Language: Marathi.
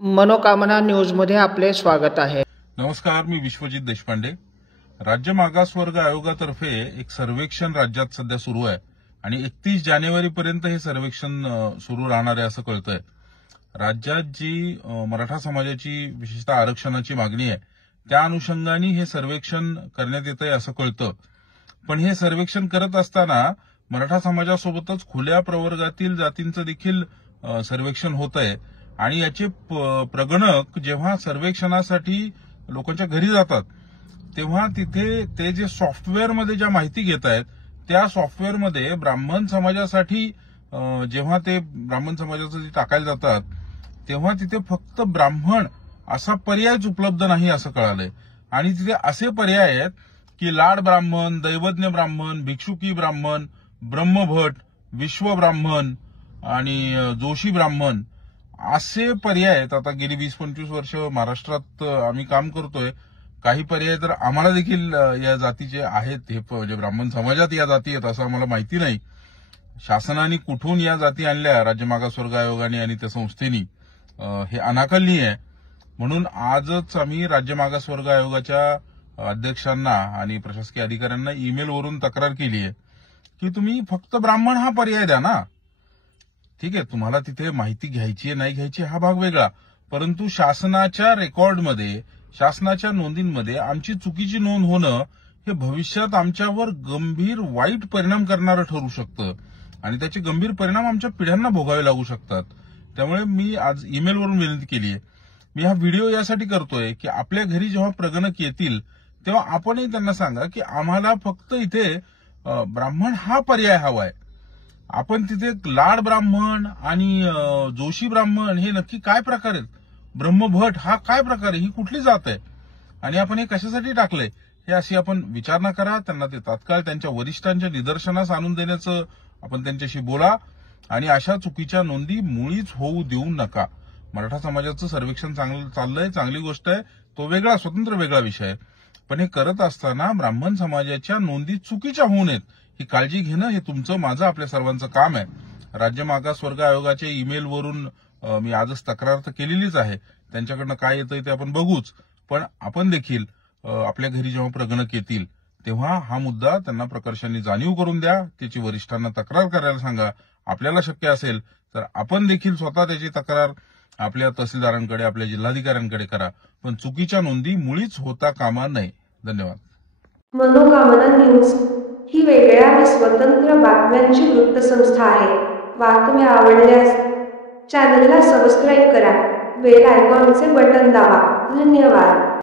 मनोकामना न्यूजमध्ये आपले स्वागत आहे। नमस्कार, मी विश्वजित देशपांडे। राज्य मागासवर्ग आयोगातर्फे एक सर्वेक्षण राज्यात सध्या सुरू आहे आणि 31 जानेवारीपर्यंत हे सर्वेक्षण सुरू राहणार आहे असं कळतंय। राज्यात जी मराठा समाजाची विशेषतः आरक्षणाची मागणी आहे त्या अनुषंगाने हे सर्वेक्षण करण्यात येतंय असं कळतं। पण हे सर्वेक्षण करत असताना मराठा समाजासोबतच खुल्या प्रवर्गातील जातींचं देखील सर्वेक्षण होतंय आणि याचे प्रगणक जेव्हा सर्वेक्षणासाठी लोकांच्या घरी जातात तेव्हा तिथे ते जे सॉफ्टवेअरमध्ये ज्या माहिती घेत आहेत त्या सॉफ्टवेअरमध्ये ब्राह्मण समाजासाठी जेव्हा ते ब्राह्मण समाजाचं जे टाकायला जातात तेव्हा तिथे फक्त ब्राह्मण असा पर्यायच उपलब्ध नाही असं कळालंय। आणि तिथे असे पर्याय आहेत की लाड ब्राह्मण, दैवज्ञ ब्राह्मण, भिक्षुकी ब्राह्मण, ब्रह्मभट, विश्व ब्राह्मण आणि जोशी ब्राह्मण असे पर्याय आहेत। आता गेली 20-25 वर्ष महाराष्ट्रात आम्ही काम करतोय। काही पर्याय तर आम्हाला देखील या जातीचे आहेत, हे म्हणजे ब्राह्मण समाजात या जाती आहेत असं आम्हाला माहिती नाही। शासनाने कुठून या जाती आणल्या राज्य मागासवर्ग आयोगाने आणि त्या संस्थेनी हे अनाकलनीय आहे। म्हणून आजच आम्ही राज्य मागासवर्ग आयोगाच्या अध्यक्षांना आणि प्रशासकीय अधिकाऱ्यांना ईमेल वरून तक्रार केली आहे की तुम्ही फक्त ब्राह्मण हा पर्याय द्या ना। ठीक आहे, तुम्हाला तिथे माहिती घ्यायची नाही घ्यायची हा भाग वेगळा, परंतु शासनाच्या रेकॉर्डमध्ये, शासनाच्या नोंदींमध्ये आमची चुकीची नोंद होणं हे भविष्यात आमच्यावर गंभीर वाईट परिणाम करणारं ठरू शकतं आणि त्याचे गंभीर परिणाम आमच्या पिढ्यांना भोगावे लागू शकतात। त्यामुळे मी आज ईमेलवरून विनंती केली आहे। मी हा व्हिडिओ यासाठी करतोय की आपल्या घरी जेव्हा प्रगणक येतील तेव्हा आपणही त्यांना सांगा की आम्हाला फक्त इथे ब्राह्मण हा पर्याय हवाय। आपण तिथे लाड ब्राह्मण आणि जोशी ब्राह्मण हे नक्की काय प्रकार आहेत, ब्रह्मभट हा काय प्रकार आहे, ही कुठली जात आहे आणि आपण हे कशासाठी टाकलंय हे अशी आपण विचारणा करा। त्यांना ते तात्काळ त्यांच्या वरिष्ठांच्या निदर्शनास आणून देण्याचं आपण त्यांच्याशी बोला आणि अशा चुकीच्या नोंदी मुळीच होऊ देऊ नका। मराठा समाजाचं सर्वेक्षण चांगलं चाललंय, चांगली गोष्ट आहे, तो वेगळा स्वतंत्र वेगळा विषय आहे। पण हे करत असताना ब्राह्मण समाजाच्या नोंदी चुकीच्या होऊ नयेत ही काळजी घेणं हे तुमचं माझं आपल्या सर्वांचं काम आहे। राज्य मागासवर्ग आयोगाच्या ईमेलवरून मी आजच तक्रार तर केलेलीच आहे, त्यांच्याकडनं काय येतंय ते आपण बघूच। पण आपण देखील आपल्या घरी जेव्हा प्रगणक येतील तेव्हा हा मुद्दा त्यांना प्रकर्षाने जाणीव करून द्या, त्याची वरिष्ठांना तक्रार करायला सांगा। आपल्याला शक्य असेल तर आपण देखील स्वतः त्याची तक्रार आपल्या तहसीलदारांकडे, आपल्या जिल्हाधिकाऱ्यांकडे करा, पण चुकीच्या नोंदी मुळीच होता कामा नये। धन्यवाद। मनोकामना न्यूज ही वेगळ्या व स्वतंत्र बातम्यांची वृत्तसंस्था आहे। बातम्या आवडल्यास चॅनलला सबस्क्राईब करा, बेल आयकॉनचे बटन दाबा। धन्यवाद।